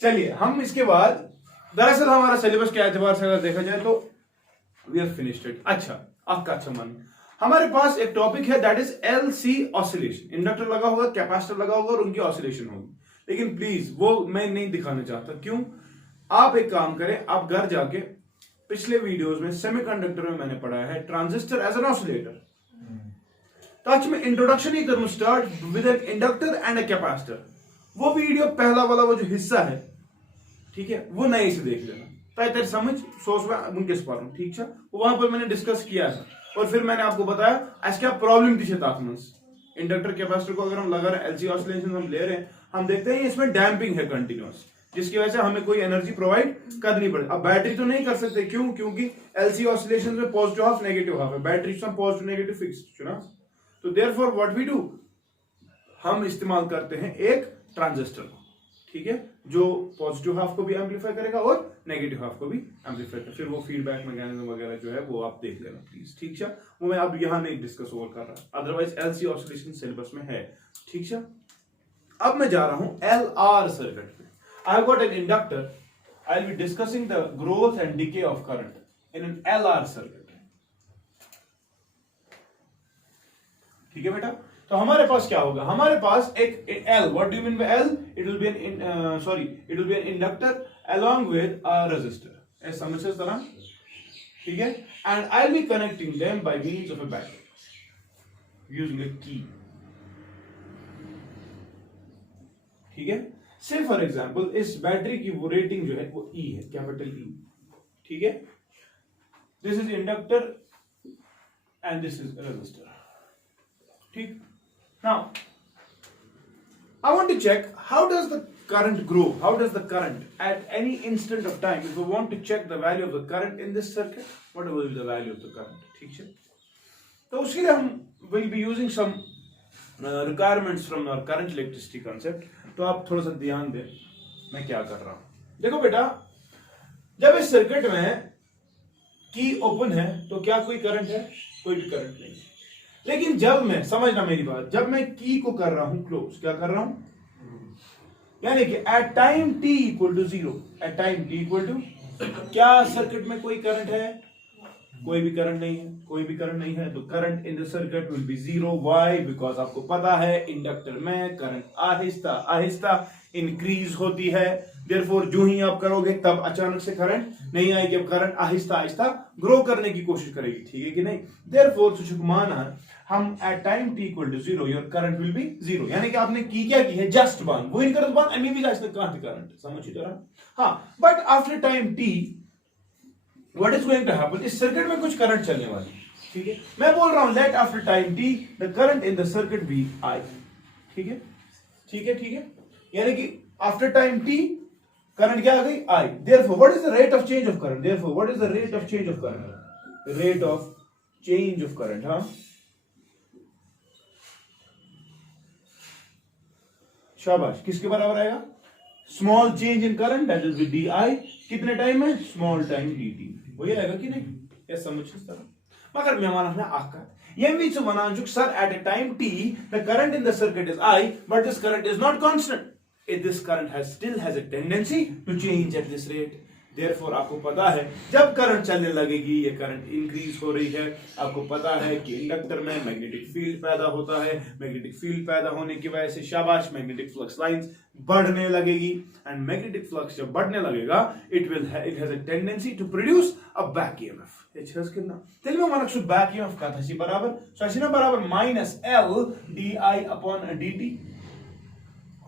चलिए हम इसके बाद, दरअसल हमारा सिलेबस के एतबार से अगर देखा जाए तो वी हैव फिनिश्ड इट। अच्छा, आपका अच्छा मन, हमारे पास एक टॉपिक है that is LC oscillation. Inductor लगा होगा, कैपेसिटर लगा होगा और उनकी ऑसिलेशन होगी, लेकिन प्लीज वो मैं नहीं दिखाना चाहता। क्यों? आप एक काम करें, आप घर जाके पिछले वीडियोस में सेमीकंडक्टर में मैंने पढ़ा है ट्रांजिस्टर एज एन ऑसिलेटर, टच में इंट्रोडक्शन ही करूं start with an inductor and a capacitor. वो वीडियो पहला वाला वो जो हिस्सा है, ठीक है, वो नए से देख लेना ताकि समझ सोच में उनके पार हूं, ठीक है। वहां पर मैंने डिस्कस किया है और फिर मैंने आपको बताया आज क्या प्रॉब्लम थी ताकमस इंडक्टर कैपेसिटर को अगर हम लगा रहे हैं, एलसी ऑसिलेशन हम ले रहे हैं, हम देखते हैं इसमें डैम्पिंग है कंटिन्यूअस, जिसकी वजह से हमें कोई एनर्जी प्रोवाइड करनी पड़े। अब बैटरी तो नहीं कर सकते, क्यों? क्योंकि एलसी ऑसिलेशन में पॉजिटिव हाफ नेगेटिव हाफ है, बैटरी पॉजिटिव नेगेटिव फिक्स्ड ना। तो देयरफॉर व्हाट वी डू, हम इस्तेमाल करते हैं एक ट्रांजिस्टर को, ठीक है, जो पॉजिटिव हाफ को भी एम्पलीफाई करेगा और नेगेटिव हाफ को भी एम्पलीफाई करेगा। फिर वो फीडबैक मैकेनिज्म वगैरह जो है वो आप देख लेना प्लीज, ठीक है। वो मैं अब यहां नहीं डिस्कस ओवर कर रहा, अदरवाइज एलसी ऑसिलेशन सिलेबस में है, ठीक है। अब मैं जा रहा हूं एलआर सर्किट पे। I have got an inductor, I will be discussing the growth and decay of current in an LR circuit, ठीक है बेटा। तो हमारे पास क्या होगा, हमारे पास एक L, what do you mean by L? It will B an inductor along with a resistor, ऐसा समझ से तरह, ठीक है। And I will be connecting them by means of a battery using a की, ठीक है। से फॉर एग्जांपल इस बैटरी की वो रेटिंग जो है वो E है, कैपिटल E, ठीक है। This is inductor and this is resistor, ठीक। Now, I want to check how does the current grow? How does the current at any instant of time? If we want to check the value of the current in this circuit, what will be the value of the current? ठीक है। तो उसके लिए हम will be using some requirements from our current electricity concept. तो आप थोड़ा सा ध्यान दें मैं क्या कर रहा हूं। देखो बेटा, जब इस सर्किट में की ओपन है तो क्या कोई करंट है? कोई भी करंट नहीं है। लेकिन जब मैं, समझना मेरी बात, जब मैं की को कर रहा हूं क्लोज, क्या कर रहा हूं, यानी कि at time t equal to 0, at time t equal to, क्या सर्किट में कोई करंट है? कोई भी करंट नहीं है, कोई भी करंट नहीं है, तो current in the circuit will be 0। Why? Because आपको पता है इंडक्टर में करंट आहिस्ता आहिस्ता इंक्रीज होती है, देयरफॉर जो ही आप करोगे तब अचानक से करंट नहीं आएगी, अब करंट आहिस्ता आहिस्ता ग्रो करने की कोशिश करेगी, ठीक है कि नहीं। देयरफॉर सुचक माना हम at time t equal to 0 your current will be 0, यानी कि आपने की क्या की है, जस्ट वन वो इन करंट वन एमवी का इसका करंट, समझिए जरा। हां, but after time t what is going to happen, इस सर्किट में कुछ करंट चलने वाली है, ठीक है। मैं बोल रहा हूं let after time t the current in the circuit be I, ठीक है, ठीक है, ठीक है, यानी कि आफ्टर टाइम t करंट क्या आ गई I। Therefore what is the rate of change of current, therefore what is the rate of change of current, rate of change of current, हां, शाबाश, किसके बराबर आएगा? Small change in current that is with DI, कितने time में? Small time dt, वही आएगा कि नहीं? ये समझ सकते। मगर मैं माना आका ये भी से वनान sir at a time t the current in the circuit is I, but this current is not constant. This current still has a tendency to change at this rate. Therefore आपको पता है जब करंट चलने लगेगी ये current increase हो रही है, आपको पता है कि इंडक्टर में मैग्नेटिक फील्ड पैदा होता है, मैग्नेटिक फील्ड पैदा होने की वजह से शाबाश मैग्नेटिक फ्लक्स लाइंस बढ़ने लगेगी, एंड मैग्नेटिक फ्लक्स जब बढ़ने लगेगा it has a tendency to produce a back EMF. ये कितना तेल में मानक बैक ईएमएफ का था बराबर सो बराबर minus L DI upon dt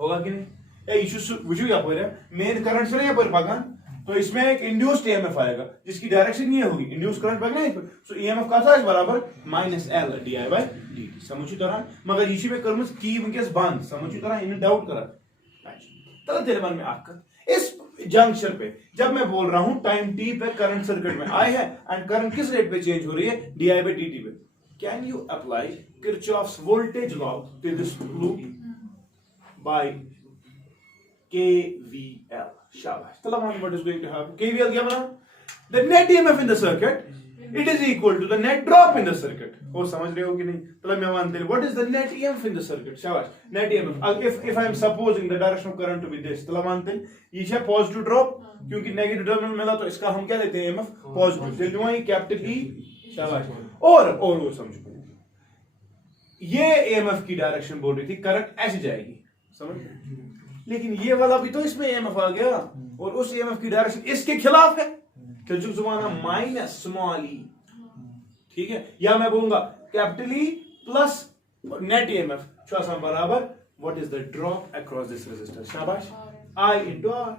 होगा कि नहीं? ए इशू वुजू या पर मेन करंट से या पर भागन, तो इसमें एक इंड्यूस्ड ईएमएफ आएगा जिसकी डायरेक्शन ये होगी, इंड्यूस्ड करंट भागना है, सो ईएमएफ का था बराबर minus L DI by dt, समझी तरह। मगर इसी में कर्मस की विंकेस बंद, समझी तरह, इन डाउट करा तब तेरे मन में आकर इस जंक्शन पे जब मैं बोल रहा हूं टाइम t पे करंट सर्किट में आई है एंड करंट किस रेट पे चेंज हो रही है, DI बाय dt पे, can you apply Kirchhoff's voltage law to this loop by KVL? शाबाश। तलब what is going to happen, KVL क्या बना? The net EMF in the circuit It is equal to the net drop in the circuit. वो समझ रहे हो कि नहीं? तो मैं मानते हैं what is the net EMF in the circuit? शाबाश. Net EMF. If I am supposing the direction of current to be this, तो मानते हैं ये है positive drop क्योंकि negative टर्मिनल मिला तो इसका हम क्या लेते हैं EMF positive. तो लूँगा ये capital E. शाबाश. और वो समझो. ये EMF की डायरेक्शन बोल रही थी करंट ऐसे जाएगी. समझ? लेकिन ये वाला भी तो इसमें EMF आ गया और उस EMF की डायरेक्शन इसके खिलाफ है. खिलचुक जुबाना माइनस स्मॉल ई. ठीक है, या मैं बोलूंगा capital E plus net EMF चौसा बराबर what is the drop across this resistor. शाबाश. I into R.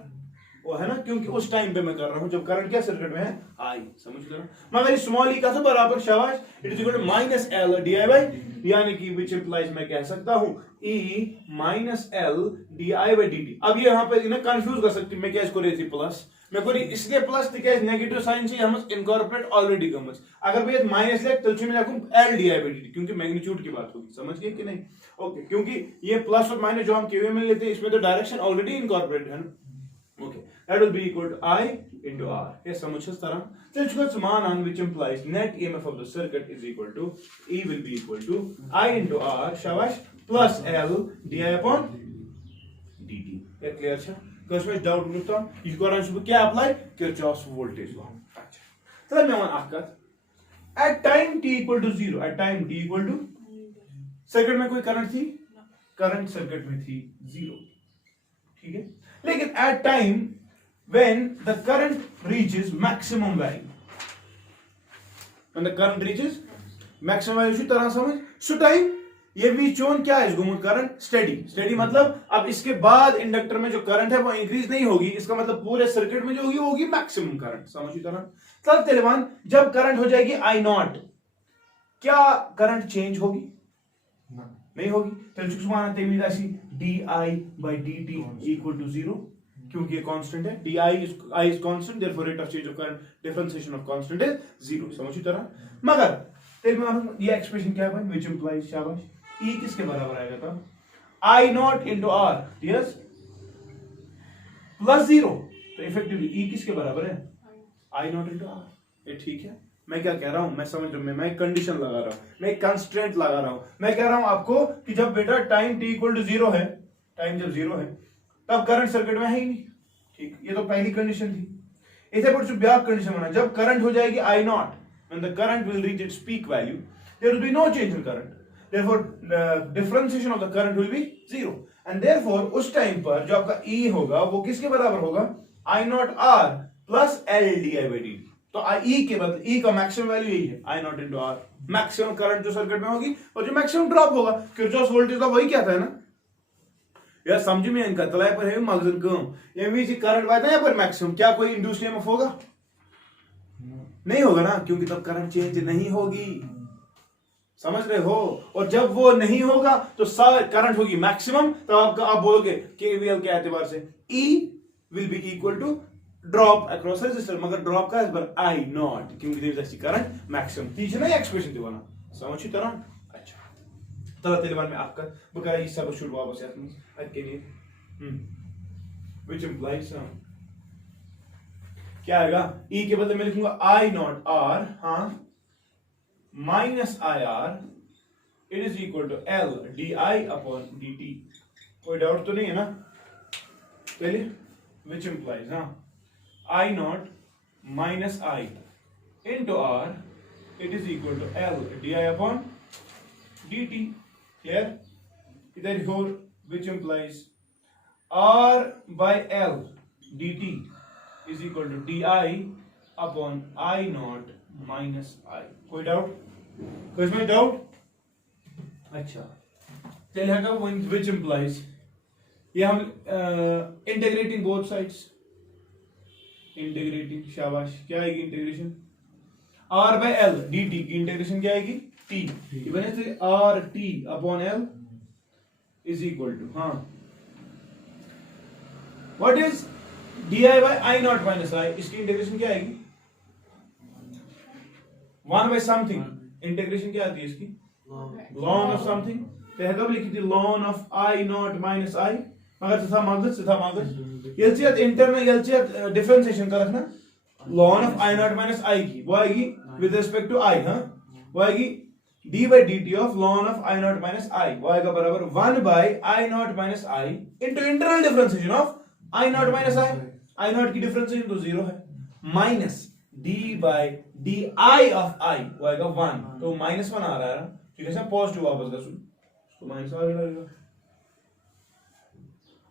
वो है ना, क्योंकि उस टाइम पे मैं कर रहा हूं जब करंट क्या सर्किट में है आई. समझ लो. मगर स्मॉल ई का तो बराबर शाबाश it is equal to minus L D I by, यानी कि विच इंप्लाइज मैं कह सकता हूं E minus L D I by D T. अब ये यहां पे इन्हें कंफ्यूज कर सकती मैं क्या इसको रेसी प्लस मैं कोई इसलिए प्लस तिकाज नेगेटिव साइन से हम इनकॉर्पोरेट ऑलरेडी गमस. अगर मैं माइनस ले तो मैं लिखूं L D I by D T क्योंकि मैग्नीट्यूड की बात होगी. समझ गए कि नहीं? ओके, क्योंकि ये प्लस और माइनस जो हम केवी में लेते हैं इसमें तो डायरेक्शन ऑलरेडी इनकॉर्पोरेट है ना. Okay, that will be equal to I into R. ये समझ इस तरह. So it's got मान on which implies net EMF of the circuit is equal to E will be equal to I into R शाबाश plus L di upon dt. ये clear है? कस में doubt नहीं ये करान सुबह क्या अप्लाई किरचॉफ्स वोल्टेज लॉ. अच्छा, तो मैं one आकत at time t equal to 0 at time t equal to circuit में कोई करंट थी? करंट सर्किट में थी 0. ठीक है, लेकिन at time when the current reaches maximum value, when the current reaches maximum value इसी तरह समझ. सो टाइम ये भी चोन क्या है गुमुत करंट स्टेडी मतलब अब इसके बाद इंडक्टर में जो करंट है वो इंक्रीज नहीं होगी. इसका मतलब पूरे सर्किट में जो होगी वो होगी मैक्सिमम करंट. समझ तरह. तब तेलवान जब करंट हो जाएगी आई नॉट, क्या करंट चेंज होगी? नहीं होगी. D I by D T equal to 0 क्योंकि ये कांस्टेंट है. D I is constant therefore rate of change of current differentiation of constant is 0. समझी तरह. मगर ये एक्सप्रेशन क्या है व्हिच इंप्लाइज शाबाश E किसके बराबर आएगा था? I not into R yes plus 0. तो इफेक्टिवली E किसके बराबर है? I not into R. ये ठीक है. मैं क्या कह रहा हूं मैं समझ रहा हूं मैं कंडीशन लगा रहा हूं मैं कंस्ट्रेंट लगा रहा हूं. मैं कह रहा हूं आपको कि जब बेटा टाइम t इक्वल टू 0 है, टाइम जब 0 है तब करंट सर्किट में है ही नहीं. ठीक, ये तो पहली कंडीशन थी. इसे पर जो ब्याह कंडीशन बना जब करंट हो जाएगी I not when the current will reach its peak value there will be no change in current, therefore differentiation of the current will be 0 and therefore उस टाइम पर जो आपका E होगा वो किसके बराबर होगा? I naught R plus L di by dt. तो E के बदले E का मैक्सिमम वैल्यू यही है I not into R. Maximum current जो सर्किट में होगी और जो मैक्सिमम ड्रॉप होगा किरचॉफ वोल्टेज का वही क्या था ना यार. समझ में इनका तलाय पर है मगजन कम एमवीसी करंट वाता है पर मैक्सिमम क्या कोई इंड्यूस्ड ईएमएफ होगा? नहीं होगा ना, क्योंकि तब करंट चेंज नहीं होगी. समझ रहे हो? और जब वो नहीं होगा तो करंट होगी मैक्सिमम. तो आप बोलोगे केवीएल के एतबार से E will be equal to drop across resistor. मगर ड्रॉप का इस बार आई नॉट क्योंकि देयर इज करंट मैक्सिमम. तीसरे ना एक्सप्रेशन दिवाना समझी तरह. अच्छा, तला तेलवान में आपका बकरा ये सब शुरू वापस आते हैं के लिए व्हिच इंप्लाइज क्या आएगा? E के बदले में लिखूंगा I नॉट R हाँ minus I R it is equal to L D I upon D T. कोई डाउट तो नहीं है ना? पहले विच इंप्लाइज हाँ I naught minus I into R it is equal to L D I upon D T. Clear? इधर होर which implies R by L D T is equal to di upon I naught minus I. कोई doubt? कोई इसमें doubt? अच्छा, चलिए हटा which implies ये हम इंटीग्रेटिंग बोथ साइड्स इंटीग्रेटिंग शाबाश क्या आएगी integration R by L dt की इंटीग्रेशन क्या आएगी T बने R T upon L is equal to हाँ what is di by I naught minus I. इसकी इंटीग्रेशन क्या आएगी? 1 by समथिंग. इंटीग्रेशन क्या आती है इसकी? ln of something. तो कब लिखी थी ln of I naught minus I. मगर तथा मगज यलचियत इंटरनल यलचियत डिफरेंशिएशन का रखना ln of I naught minus I की वो आएगी विद रिस्पेक्ट टू आई, हाँ वो आएगी d by dt of ln of I naught minus I, वो आएगा बराबर 1 by I naught minus I into internal differentiation of I naught minus I, I naught की डिफरेंशिएशन तो जीरो है, minus d by di of I वो आएगा 1, तो -1 आ रहा है ना, ठीक है, पॉजिटिव वापस कर सुन तो माइनस आ जाएगा।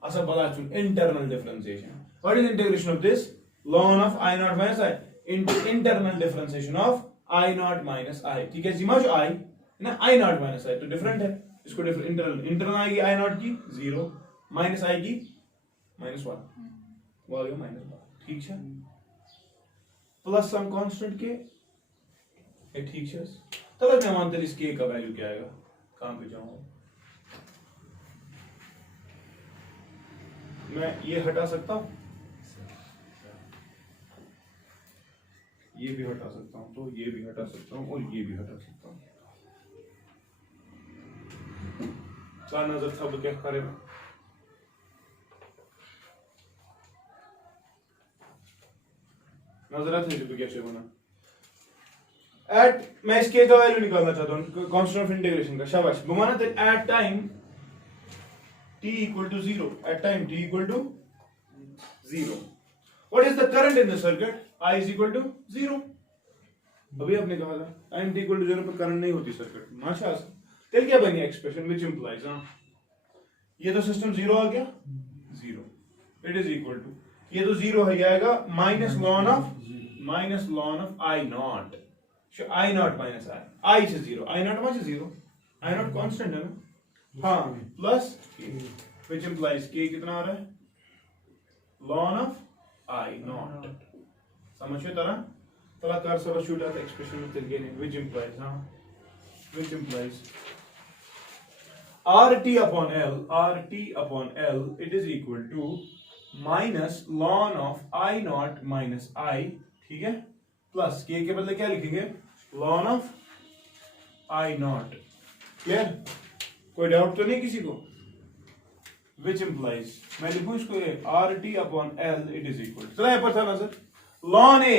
अच्छा बता सुन internal differentiation, what is integration of this ln of I naught minus I into internal differentiation of I naught minus I, ठीक है, जिमा जो I ना I naught माइनस आई तो डिफरेंट है, इसको इंटरनल आएगी I naught की 0 माइनस I की -1 वो आ गया -1, ठीक है, प्लस सम कांस्टेंट के ये, ठीक है, चलो मैं मानते हैं इसके का वैल्यू क्या आएगा, कहां पे जाऊंगा मैं, ये हटा सकता हूं, ये भी हटा सकता हूं, तो ये भी हटा सकता हूं और ये भी हटा सकता हूं, क्या नजर था क्या करे मैं, नजर आती है तो कैसे बना एट, मैं इसके का वैल्यू निकालना चाहता हूं कांस्टेंट ऑफ इंटीग्रेशन का, शाबाश घुमाना, तो at time t equal to 0, at time t equal to 0 what is the current in the circuit, I is equal to 0, अभी आपने कहा था टाइम t equal to 0 पर करंट नहीं होती सर्किट, माशाल्लाह, तो क्या बनी एक्सप्रेशन व्हिच इंप्लाइज, हां ये तो सिस्टम 0 आ गया 0, इट इज इक्वल टू, ये तो 0 है, आएगा minus ln of I naught, so I naught minus I से 0, I naught minus 0, I naught constant है ना, हाँ प्लस which implies k कितना आ रहा है ln of I naught, समझिए तरह तला कर सब शूट आते एक्सप्रेशन में तरीके ने which implies, हाँ which implies RT upon L it is equal to minus ln of I naught minus I, ठीक है, प्लस k के बदले क्या लिखेंगे ln of I naught, clear, कोई डाउट तो नहीं किसी को, which implies मैं लिखूं इसको ये RT upon L it is equal to, चला यहाँ पर था ना sir, ln A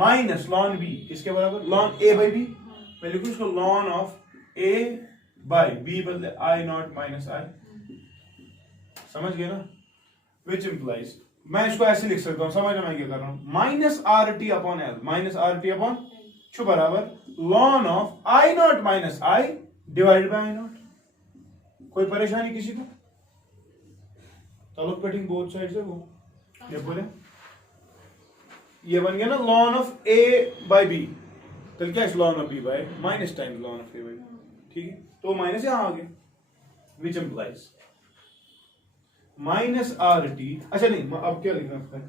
minus ln B इसके बराबर ln A by B, मैं लिखूं इसको ln of A by B बदले I naught minus I, समझ गए ना, which implies मैं इसको ऐसे लिख सकता हूं, समझ मैं क्या कर रहा हूं, minus RT upon L minus RT upon छो बराबर ln of I naught minus I divided by I naught, कोई परेशानी किसी को, चलो कटिंग बोथ साइड से वो ये बोले, ये बन गया ना ln of A by B, तो क्या है ln of B by minus times ln of A by B, ठीक है, तो माइनस यहां आ गया, which implies माइनस RT, अच्छा नहीं अब क्या लिखना है,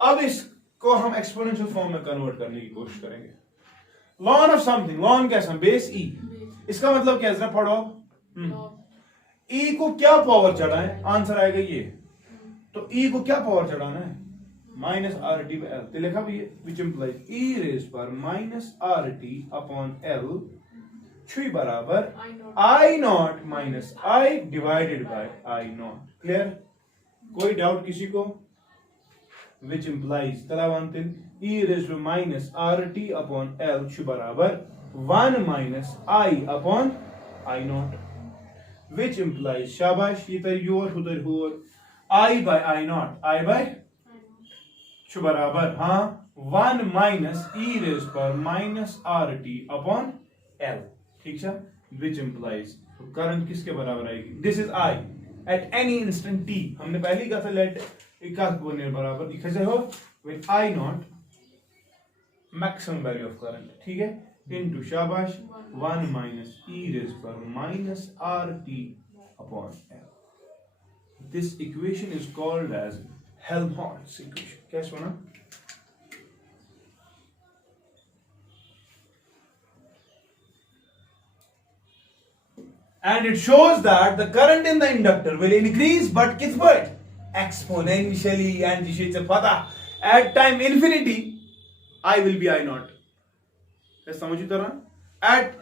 अब इसको हम एक्सपोनेंशियल फॉर्म में कन्वर्ट करने की कोशिश करेंगे, ln of something, ln कैसा बेस E, इसका मतलब क्या है पढ़ो, E को क्या पावर चढ़ा है, आंसर आएगा ये, तो E को क्या पावर चढ़ाना है माइनस RT by L, तो लिखा भी है which implies E raised पर माइनस RT upon L छुई बराबर I naught minus I divided by I naught, clear, कोई डाउट किसी को, which implies तलावंतिन E raised to minus RT upon L छुई बराबर 1 minus I upon I naught, which implies शाबाश ये तर योर उधर होर I by I naught, I by छो बराबर हाँ 1 minus E raised पर minus RT upon L, ठीक है, which implies तो करंट किसके बराबर आएगी, this is I at any instant t, हमने पहले ही कहा था let इक्का बोलने बराबर लिखा जाए हो with I naught maximum value of current, ठीक है, into शाबाश 1 minus E raised पर minus RT upon L, this equation is called as Helmholtz equation, क्या सुना, and it shows that the current in the inductor will increase but किस पर exponentially, and जिसे पता at time infinity I will be I naught, समझी तरह at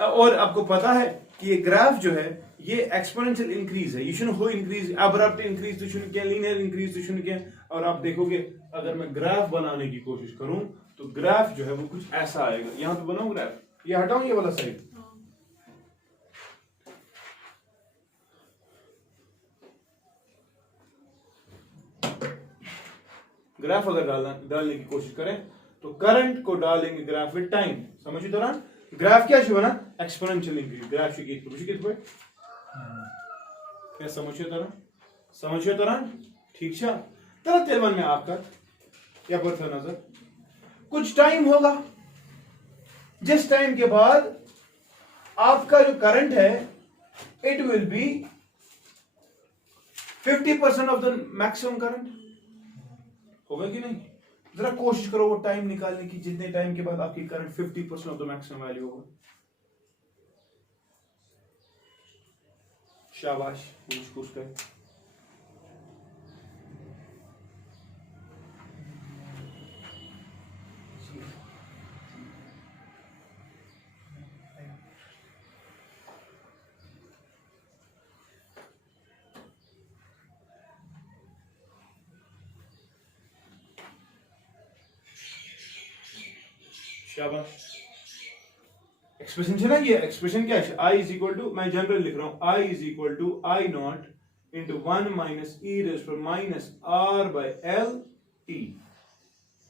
और आपको पता है कि ये ग्राफ जो है ये एक्सपोनेंशियल इंक्रीज है, ये शुन हो इंक्रीज, अब्रप्ट इंक्रीज तो शुन क्या, लीनियर इंक्रीज तो शुन क्या। और आप देखोगे अगर मैं ग्राफ बनाने की कोशिश करूं तो ग्राफ जो है वो कुछ ऐसा आएगा। यहां पे बनाऊं ग्राफ, ये हटाऊं ये वाला साइड, ग्राफ अगर डालने की कोशिश करें तो करंट को डालेंगे ग्राफ विद टाइम, समझिए दौरान ग्राफ क्या बना, एक्सपोनेंशियल इंक्रीज, ग्राफ क्या समझिए दौरान ठीक है। तरह तेलवन में आपका क्या पर था नजर, कुछ टाइम होगा जिस टाइम के बाद आपका जो करंट है it will B 50% of the maximum current, होगा कि नहीं। जरा कोशिश करो वो टाइम निकालने की जितने टाइम के बाद आपकी current 50% of the maximum value होगा। शाबाश, कुछ करें। शाबाश, एक्सप्रेशन है ना, ये एक्सप्रेशन क्या है, I इज इक्वल टू, मैं जनरल लिख रहा हूं, I is equal to I not into 1 minus E raise पर minus R by L T,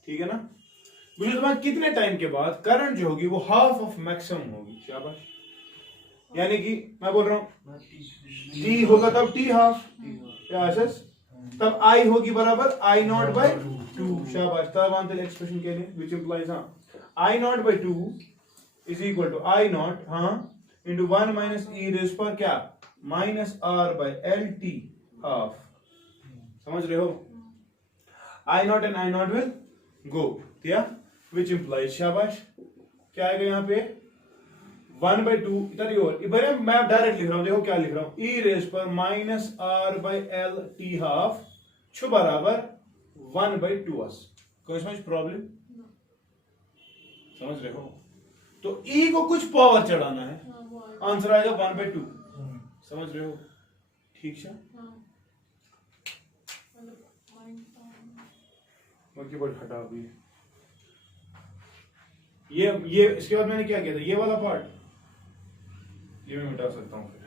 ठीक है ना। मुझे तुम्हारा कितने टाइम के बाद करंट जो होगी वो हाफ ऑफ मैक्सिमम होगी, शाबाश। यानी कि मैं बोल रहा हूं टी होगा तब टी हाफ, तब I होगी बराबर I नॉट बाय 2, शाबाश। तब आंसर एक्सप्रेशन के लिए which implies I naught by 2 is equal to I not into 1 minus E raise पर क्या minus R by L T half, समझ रहे हो। I naught and I naught will go, क्या विच इंप्लाइज, शाबाश। क्या आएगा यहाँ पे 1 बाय 2, इधर ही और इधर मैं डायरेक्ट लिख रहा हूं, देखो क्या लिख रहा हूं, ई रेज़ पर minus R by L T half छु बराबर 1 बाय 2 कोई समझ प्रॉब्लम, समझ रहे हो। तो ई को कुछ पावर चढ़ाना है, आंसर आएगा 1 बाय 2, समझ रहे हो ठीक है। कीबोर्ड हटा भी, ये इसके बाद मैंने क्या किया था, ये वाला पार्ट ये मैं मिटा सकता हूं फिर।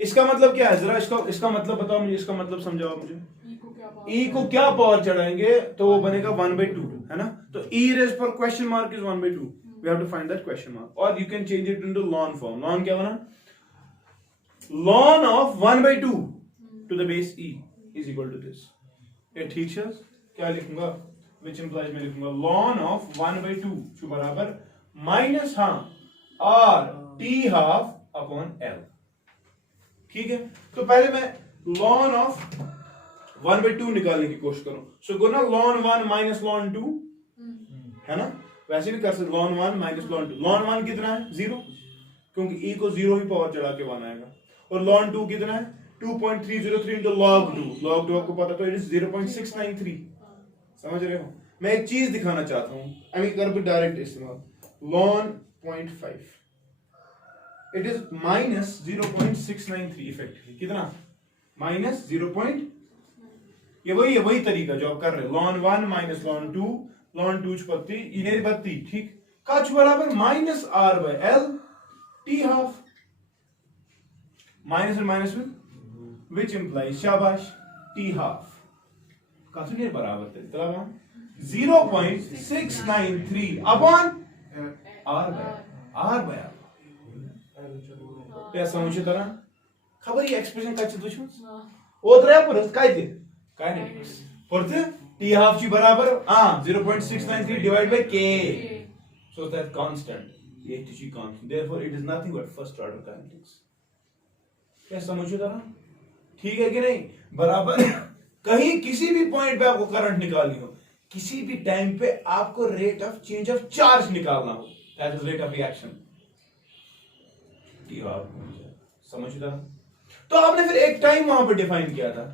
इसका मतलब क्या है, जरा इसका मतलब बताओ मुझे, इसका मतलब समझाओ मुझे। ई को क्या पावर चढ़ाएंगे तो वो बनेगा 1 by 2, है ना। तो ई रेज़ पर question mark is 1 by 2, we have to find that question mark, और you can change it into lon form. Lon क्या बना, lon of 1 by 2 to the base E is equal to this, ये ठीक है। क्या लिखूंगा, विच implies मैं लिखूंगा लॉन ऑफ 1 by 2 बराबर minus R T half upon L, ठीक है। तो पहले मैं लॉन ऑफ 1 by 2 निकालने की कोशिश करूं, सो गो ना लॉन 1 माइनस लॉन 2, है ना, वैसे भी कर सकते लॉन 1 माइनस लॉन 2। लॉन 1 कितना है 0, क्योंकि ई को 0 ही पावर चढ़ा के 1 आएगा, और लॉन 2 कितना है 2.303 into log 2, log 2 आपको पता तो इट इज 0.693, समझ रहे हो। मैं एक चीज दिखाना चाहता हूं, आई कर भी डायरेक्ट इस्तेमाल, ln 0.5 it is minus 0.693 effectively, कितना माइनस 0. ये वही तरीका जो आप कर रहे हैं, ln 1 माइनस ln 2, ln 2 छपत्ती इनेर बत्ती, ठीक, कछ बराबर minus R by L T half, minus और माइनस में विच इंप्लाइज, शाबाश, टी हाफ काफी बराबर थे, 0.693 अपॉन आर बाय आर, क्या समझे तरह खबर, ये एक्सप्रेशन का दुश्मन ओतरा परत काय ते काइनेटिक्स परत टी हाफ ची बराबर 0.693 divide by k, so that constant, ये T constant, therefore it is nothing but first order kinetics, क्या समझे तरह ठीक है कि नहीं। बराबर कहीं किसी भी पॉइंट पे आपको करंट निकालनी हो, किसी भी टाइम पे आपको rate of change of charge निकालना हो, that is rate of reaction, समझ रहा। तो आपने फिर एक टाइम वहां पे डिफाइन किया था,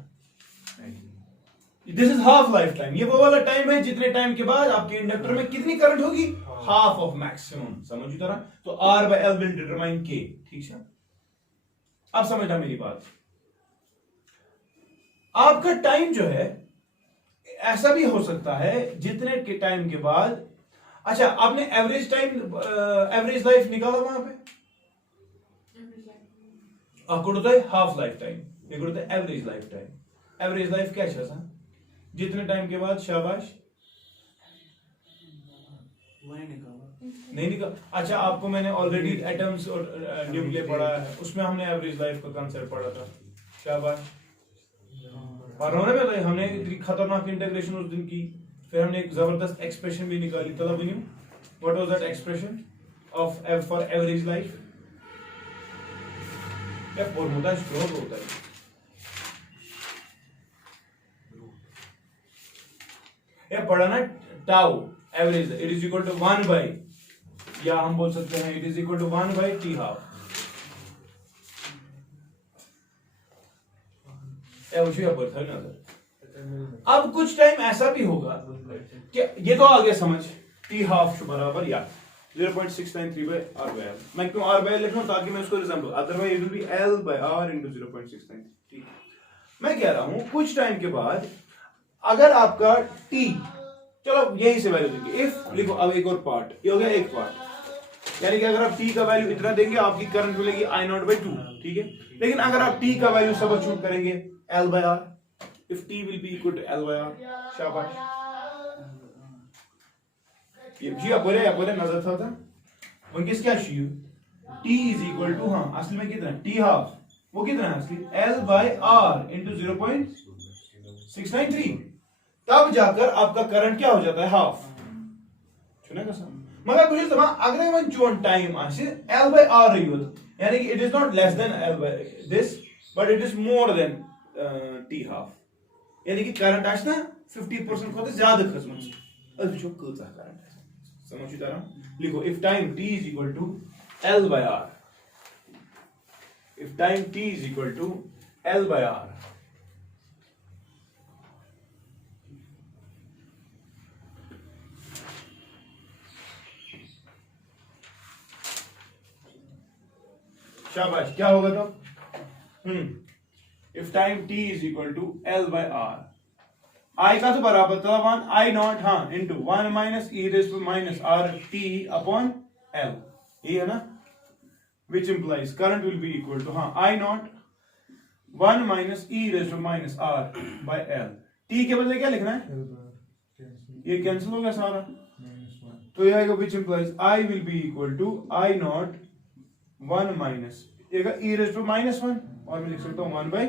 this is half life time, ये वो वाला टाइम है जितने टाइम के बाद आपके इंडक्टर में कितनी करंट होगी, हाफ ऑफ मैक्सिमम। समझ तरह, तो R by L will determine K। ठीक है, अब समझना मेरी बात। आपका टाइम जो है ऐसा भी हो सकता है जितने के टाइम के बाद, अच्छा आपने एवरेज टाइम, एवरेज लाइफ निकाला वहां पे, आपको होता है हाफ लाइफ टाइम, ये होता है average life time. Average life क्या है, जितने टाइम के बाद, शाबाश, नहीं निकाल। अच्छा आपको मैंने ऑलरेडी एटम्स और न्यूक्लियर पढ़ा है, उसमें हमने एवरेज लाइफ का कांसेप्ट पढ़ा था, शाबाश। और हमने इतनी खतरनाक इंटीग्रेशन उस दिन की, फिर हमने एक जबरदस्त एक्सप्रेशन भी निकाली, तलब बनी। What was that expression of F for average life? क्या फॉर्मूला स्ट्रोक होता है, ये पढ़ा ना, tau average it is equal to 1 by, या हम बोल सकते हैं it is equal to 1 by T half. अब कुछ टाइम ऐसा भी होगा कि ये तो आ गया समझ, टी हाफ बराबर या 0.693 by R by L। मैं क्यों R by L लिख रहा हूं, ताकि मैं उसको resemble, otherwise it will B L by R into 0.693। ठीक, मैं कह रहा हूं कुछ टाइम के बाद अगर आपका T, चलो यही से वैल्यू देंगे, इफ लिखो, अब एक और पार्ट, ये हो गया एक पार्ट, यानी कि अगर आप T का वैल्यू इतना देंगे आपकी करंट मिलेगी I नॉट by 2। ठीक है, लेकिन अगर आप T का वैल्यू सब्स्टिट्यूट करेंगे L by R, if T will be equal to L by R, शाबाश, ये जी आप बोले नजर था उनके क्या शिव, T इज इक्वल टू, हाँ असली में कितना, T हाफ, वो कितना है असली, L by R into 0.693, तब जाकर आपका करंट क्या हो जाता है, हाफ। सुना का सर, मगर कुछ समय अगर वन चोन टाइम आसे L by R रही हो, यानी कि it is not less than L by this but it is more than T half, यानी कि करंट आसे ना 50% को ज्यादा खसमत, अब जो कौन करंट समझ रहा, लिखो if time T is equal to L by R, if time T is equal to L by R, शाबाश, क्या होगा तो, if time T is equal to L by R, I का तो बराबर था 1 I नॉट, हाँ, into 1 minus E raise to minus R T upon L, ये है ना, which implies current will be equal to, हाँ, I not 1 minus E raise to minus R by L. T के बदले क्या लिखना है, ये कैंसिल हो गया सारा, तो ये आएगा which implies I will be equal to I not 1 minus E raise to minus 1, और मैं लिख सकता हूँ 1 by,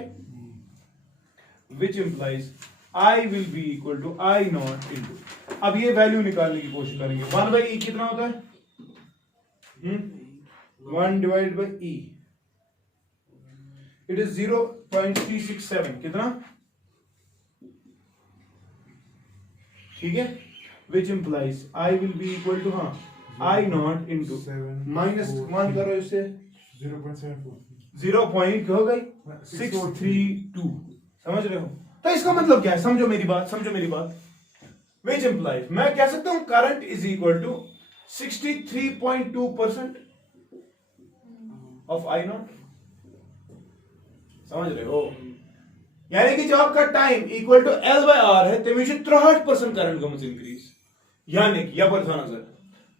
which implies I will be equal to I not into, अब ये वैल्यू निकालने की कोशिश करेंगे, 1 बाई ई कितना होता है, 1 divide by E, it is 0.367, कितना, ठीक है, विच implies I will be equal to, हाँ, I नॉट इंटू माइनस 1 करो इससे 0 पॉइंट हो गई 632, समझ रहे हो, तो इसका मतलब क्या है, समझो मेरी बात, विच इंप्लाइज मैं कह सकता हूं current is equal to 63.2% of I not, समझ रहे हो, यानी कि जब आपका time equal to L by R है तो 63% करंट कम इंक्रीज, यानी कि यहां पर था नजर,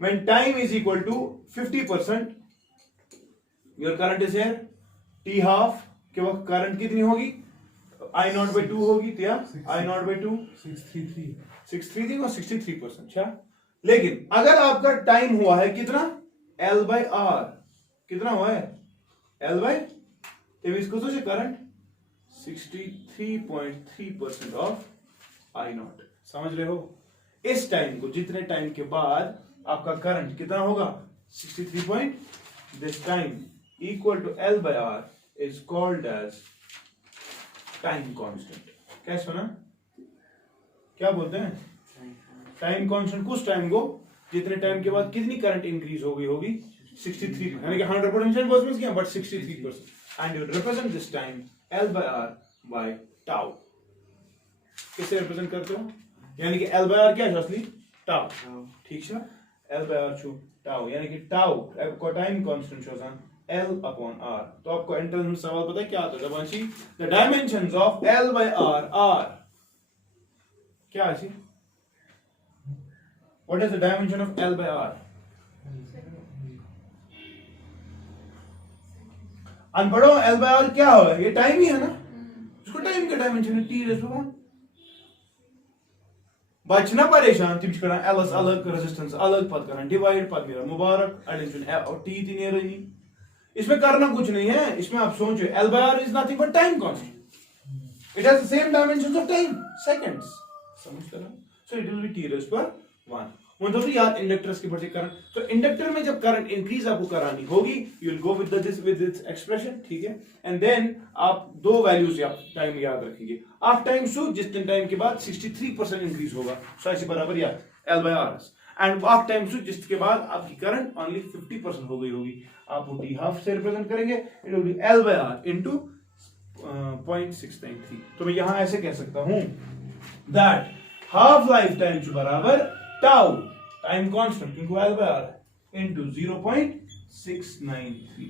when time is equal to 50%, your current is here, t half के वक्त करंट कितनी होगी, I नॉट बाई 2 होगी, तो I नॉट बाई 2 633 और 63%, अच्छा, लेकिन अगर आपका टाइम हुआ है कितना, L by R कितना हुआ है, L by, तो इसको सोचे करंट 63.3% ऑफ I नॉट, समझ रहे हो, इस टाइम को, जितने टाइम के बाद आपका करंट कितना होगा 63. This time equal to L by R is called as time constant. क्या सुना, क्या बोलते हैं, टाइम कांस्टेंट, कुछ टाइम को जितने टाइम के बाद कितनी करंट इंक्रीज हो गई होगी 63, यानी कि 100% किया but 63%, and you represent this time L by R by tau। किससे रिप्रेजेंट करते हो, यानी कि एल बाय आर क्या है असली टाउ, ठीक है, एल बाय आर छु टाउ, यानी कि टाउ को टाइम कांस्टेंट छ आसान L upon R। तो आपको एंट्रेंस में सवाल पता है क्या आता है, जब अच्छी the dimensions of L by R are क्या अच्छी, what is the dimension of L by R? अनपढ़ो L by R क्या होगा, ये टाइम ही है ना, इसको टाइम का डायमेंशन है T रेज़ टू 1। बचना परेशान तुम कर L अलग रेजिस्टेंस अलग पत कर डिवाइड पत मेरा मुबारक एडिशन T ती नेरनी, इसमें करना कुछ नहीं है, इसमें आप सोचो L by R is nothing but time constant, it has the same dimensions of time seconds, समझते ना, so it will be T raised to 1। वो तो याद इंडक्टर्स के बढ़ते करंट, तो इंडक्टर में जब करंट इंक्रीज आपको करानी होगी you will go with this expression, ठीक है, एंड देन आप दो वैल्यूज टाइम याद रखेंगे, ऑफ टाइम सो जिस टाइम के बाद 63% इंक्रीज होगा, सो ऐसे बराबर याद L by R end of time so जिसके बाद आपकी करंट ओनली 50% हो गई होगी, आप वो T हाफ से रिप्रेजेंट करेंगे, it will B L by R into 0.693। तो मैं यहां ऐसे कह सकता हूं दैट हाफ लाइफ टाइम बराबर टाउ टाइम कांस्टेंट क्योंकि L by R into 0.693।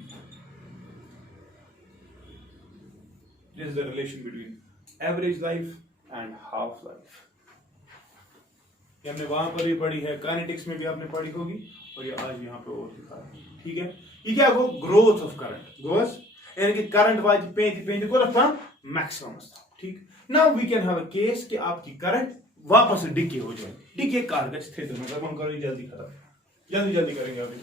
This is the relation between average life and half life. ये हमने वहां पर भी पढ़ी है, काइनेटिक्स में भी आपने पढ़ी होगी, और ये आज यहाँ पे और दिखा है, ठीक है। ये क्या go growth of current goes, यानी कि करंट वाज पेंट को रखा मैक्सिमम, ठीक। Now we can have a case कि आपकी करंट वापस डिके हो जाए, डिके कार स्थिति में, हम करो जल्दी खत्म, जल्दी जल्दी करेंगे अभी।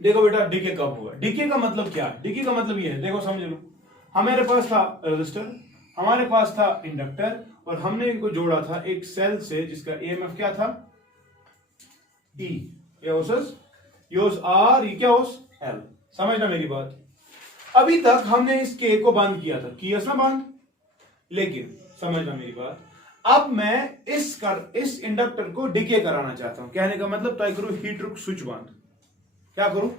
देखो बेटा डीके कब होगा, डीके का मतलब क्या है, डीके का मतलब ये है, देखो समझ लो, हमारे पास था रेजिस्टर, हमारे पास था इंडक्टर, और हमने इनको जोड़ा था एक सेल से जिसका ईएमएफ क्या था E, योस R, ये क्या होस L, समझना मेरी बात। अभी तक हमने इस K को बंद किया था, किया ना बंद, लेकिन समझना मेरी बात, अब मैं इस इंडक्टर को डीके कराना चाहता हूं, कहने का मतलब तय करो हीटर को स्विच बंद, क्या करूं,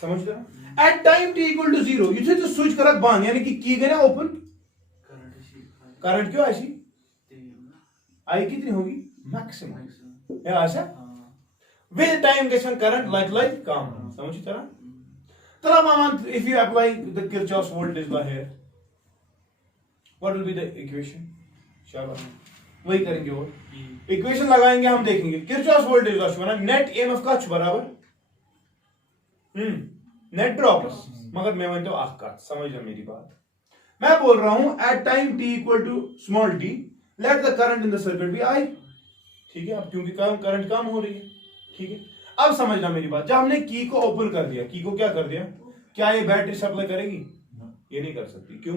समझ रहे, at time t equal to 0 ये तो स्विच करक बंद, यानी कि की गई ना ओपन, करंट क्यों ऐसी आई कितनी होगी मैक्सिमम, है ऐसा विद टाइम गेसन करंट लाइक कम, समझ तरह तब हम if you apply the Kirchhoff's voltage law here what will be the equation, शाबाश वही करेंगे, और इक्वेशन लगाएंगे, हम देखेंगे किरचॉफ्स वोल्टेज लॉ बना नेट ईएमएफ का बराबर नेट ड्रॉप्स, मगर मैं वही तो आख समझ मेरी बात, मैं बोल रहा हूं at time t equal to small t let the current in the circuit be I, ठीक है, अब क्योंकि करंट कम हो रही है, ठीक है। अब समझना मेरी बात, जब हमने की को ओपन कर दिया, की को क्या कर दिया, क्या ये बैटरी सप्लाई करेगी, ये नहीं कर सकती, क्यों,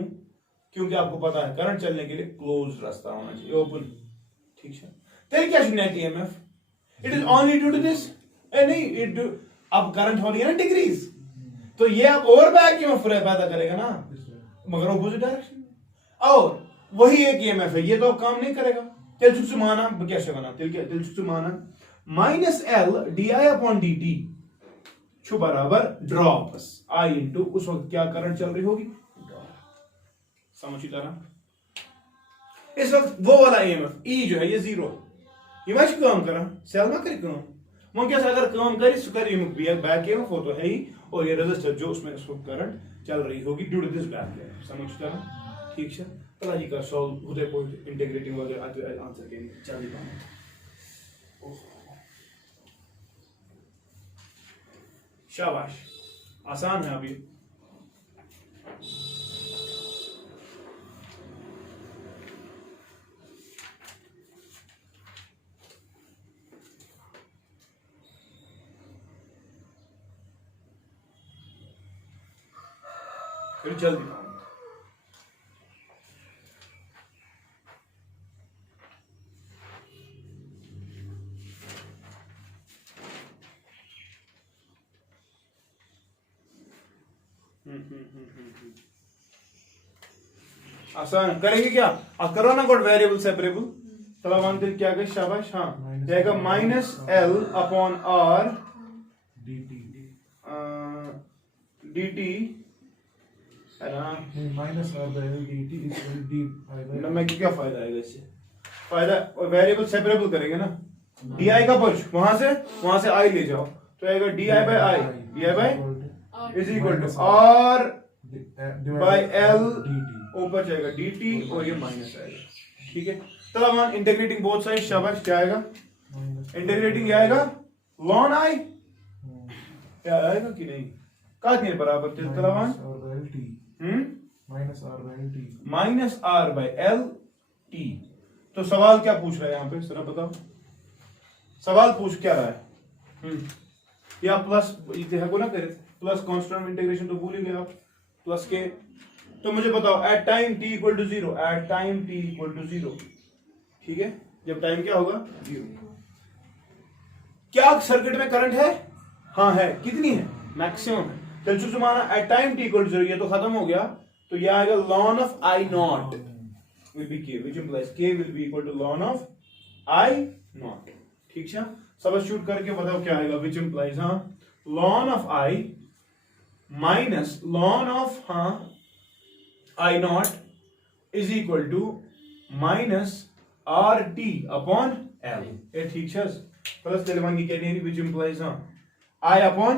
क्योंकि आपको पता है करंट चलने के लिए क्लोज रास्ता होना चाहिए, ओपन, ठीक है। तेरे क्या net EMF, it is only due to this, नहीं इट अब करंट हो रही है ना डिक्रीज, तो ये अब और बैक ईएमएफ पैदा करेगा ना, मगर ऑपोजिट डायरेक्शन, और वही एक ईएमएफ है, ये तो अब काम नहीं करेगा, तिल माना कैसे बना, तिल माना minus L D I upon D T छु बराबर ड्रॉप आई इंटू उस वक्त क्या करंट चल रही होगी, समझी तरह, इस वक्त वो वाला ईएमएफ ई जो है ये 0, ये मैं काम करा सेल ना करे काम, वंकस अगर काम करे सो कर यमुक बैक ईएमएफ वो तो है ही, और ये रेजिस्टर जो उसमें उसको करंट चल रही होगी due to this back EMF, समझ तरह, ठीक है। तला जी का सॉल्व उदय पॉइंट इंटीग्रेटिंग वाले आंसर के जल्दी काम, शाबाश, आसान है अभी, फिर जल्दी काम, आसान करेंगे क्या? करो ना कोड वेरिएबल सेपरेबल। चलो वन दिल क्या गया? शाबाश। हाँ जाएगा minus L upon R D T है ना, minus R by L D T equal D I by. मैं क्या फायदा आएगा इससे? फायदा वेरिएबल सेपरेबल करेंगे ना, डी आई का पुश वहां से आई ले जाओ तो आएगा D I by I, D I by is equal to R by L ऊपर जाएगा डी टी और ये माइनस आएगा। ठीक है, चलो वन इंटीग्रेटिंग बोथ साइड। शाबाश, क्या आएगा? इंटीग्रेटिंग क्या आएगा? लॉन आई क्या आएगा कि नहीं? काटने बराबर चलो one minus R by L T. तो सवाल क्या पूछ रहा है यहाँ पे जरा बताओ, सवाल पूछ क्या रहा है? या प्लस को ना करे, प्लस कांस्टेंट इंटीग्रेशन तो भूल ही गए आप, प्लस के। तो मुझे बताओ at time T equal to zero, at time T equal to zero. ठीक है, जब टाइम क्या होगा? जीरो। क्या सर्किट में करंट है? हाँ है। कितनी है? मैक्सिमम है। चल चुके माना at time T equal to zero, ये तो खत्म हो गया, तो ये आएगा ln of I not will be k, which implies k will be equal to ln of I naught। ठीक है, सब्स्टिट्यूट करके बताओ क्या आएगा? which implies हाँ ln of I minus ln of हाँ I naught is equal to minus RT upon L। ये ठीक है, प्लस दिलवाएंगे क्या नहीं, which implies हाँ I upon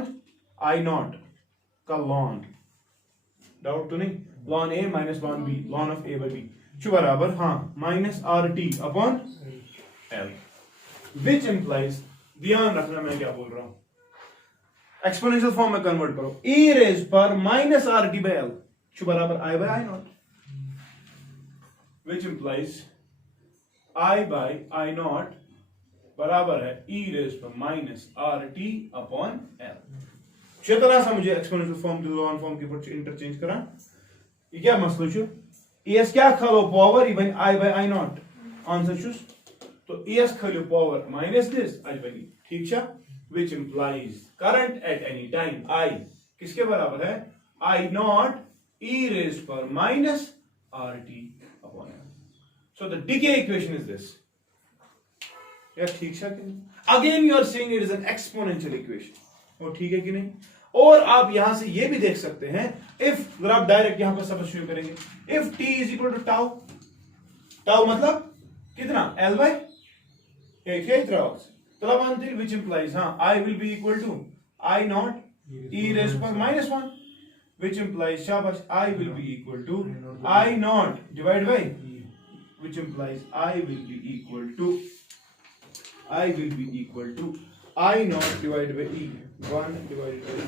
I naught का ln, डाउट तो नहीं? ln A minus ln B, ln of A by B जो बराबर हाँ minus R T upon L, which implies, ध्यान रखना मैं क्या बोल रहा हूं, एक्सपोनेंशियल फॉर्म में कन्वर्ट करो, e रेज पर minus R T by L जो बराबर I by I naught, which implies I by I naught बराबर है e रेज पर minus R T upon L. जितना सा मुझे एक्सपोनेंशियल फॉर्म लॉन फॉर्म के इंटरचेंज करा, ये क्या मसला छो? एस क्या खलो power even I by I naught answer छुस, तो एस खलो power minus this I by, ठीक है, which implies current at any time I किसके बराबर है? आई नॉट ई रेज पर minus R T upon L. So the decay equation is this. यार ठीक है कि नहीं? Again you are saying it is an exponential equation, वो ठीक है कि नहीं? और आप यहां से ये भी देख सकते हैं, इफ अगर आप डायरेक्ट यहां पर सब्स्टिट्यूट करेंगे, if t is equal to tau, tau मतलब कितना? एल बाय विच इंप्लाइज हाँ I will be equal to I not E raise पर माइनस वन, विच इंप्लाइज शाबाश I will be equal to I not divide by, which implies I will be equal to I not divide by e, 1 divided by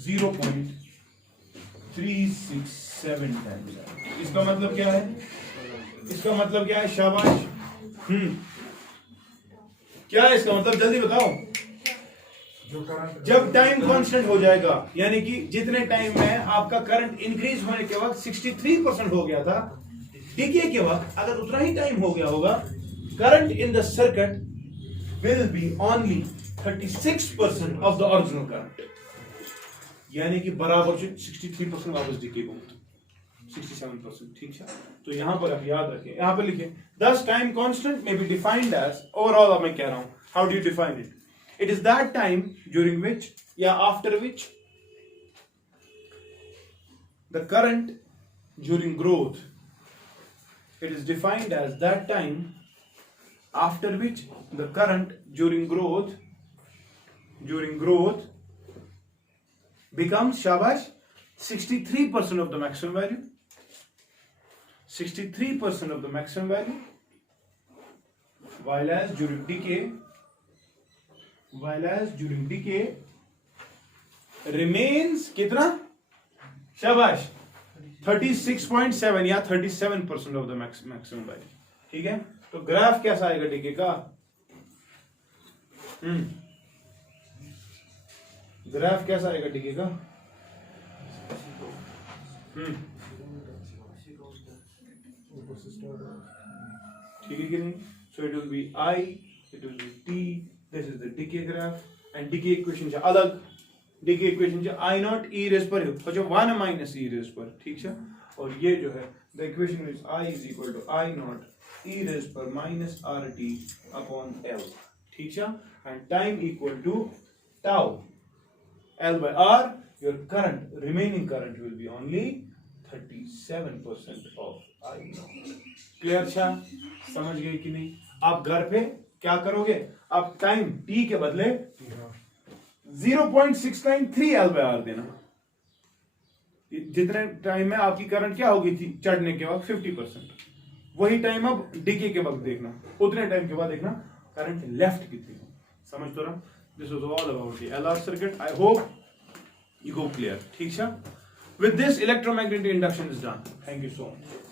0.367 times. इसका मतलब क्या है? इसका मतलब क्या है? शाबाश, क्या है इसका मतलब? जल्दी बताओ। जब टाइम कांस्टेंट हो जाएगा, यानी कि जितने टाइम में आपका करंट इंक्रीज होने के वक्त 63% हो गया था, डीके के वक्त अगर उतना ही टाइम हो गया होगा, current in the circuit will be only 36% of the original current, यानी कि बराबर 63% वापस डीके को 67%। ठीक है, तो यहां पर आप याद रखें, यहां पर लिखें this time constant may be defined as, overall मैं कह रहा हूं, how do you define it? It is that time during which या after which the current during growth, it is defined as that time after which the current during growth becomes shabash 63% of the maximum value, 63% of the maximum value, while as during decay remains कितना? शाबाश 36.7 या 37% of the maximum value. ठीक है, तो graph कैसा आएगा DK का? Graph कैसा आएगा डीके का? ठीक है कि नहीं? So it will be I, it will be T, this is the decay graph, and decay equation अलग, देखिए इक्वेशन जो आई नॉट ई रेज पर जो 1 माइनस ई रेज पर, ठीक है। और ये जो है the equation is I is equal to I not E raise पर minus R T upon L, ठीक है। And time equal to tau L by R, your current remaining current will be only 37% of I naught. Clear था? समझ गए कि नहीं? आप घर पे क्या करोगे, आप टाइम टी के बदले 0.693 एल बाय आर देना। जितने टाइम में आपकी करंट क्या होगी थी चढ़ने के बाद 50%, वही टाइम अब डीके के वक्त देखना, उतने टाइम के बाद देखना करंट लेफ्ट कितनी हो। समझ तो रहा? This was all about the LR circuit. I hope you go clear, ठीक है। With this electromagnetic induction is done. Thank you so much.